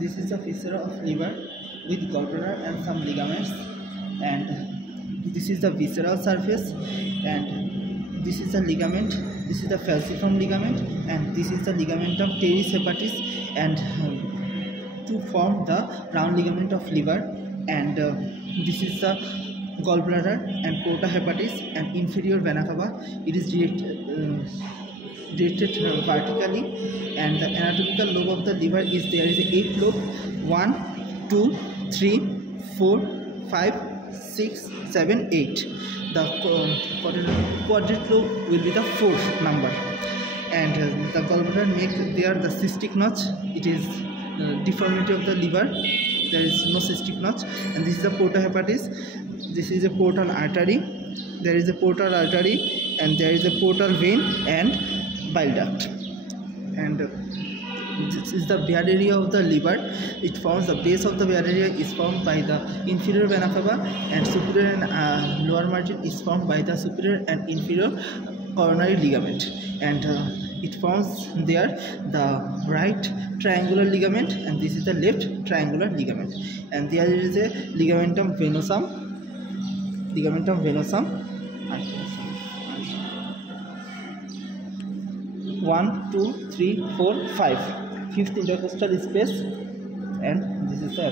this is the fissura of liver with gallbladder and some ligaments, and this is the visceral surface, and this is the ligament. This is the falciform ligament, and this is the ligamentum teres hepatis, and to form the round ligament of liver, and this is the gallbladder and porta hepatis and inferior vena cava. It is directed vertically, and the anatomical lobe of the liver is there is 8 lobe, 1 2 3 4 5 6 7 8. The quadrant lobe will be the 4th number, and the gallbladder make there the cystic notch. It is deformity of the liver. There is no cystic notch, and this is the porta hepatis. This is a portal artery. There is a portal artery, and there is a portal vein and bile duct, and this is the bear area of the liver. It forms the base of the bear area is formed by the inferior vena cava, and superior and lower margin is formed by the superior and inferior coronary ligament, and it forms there the right triangular ligament, and this is the left triangular ligament, and there is a ligamentum venosum. 1 2 3 4 5, 5th intercostal space, and this is the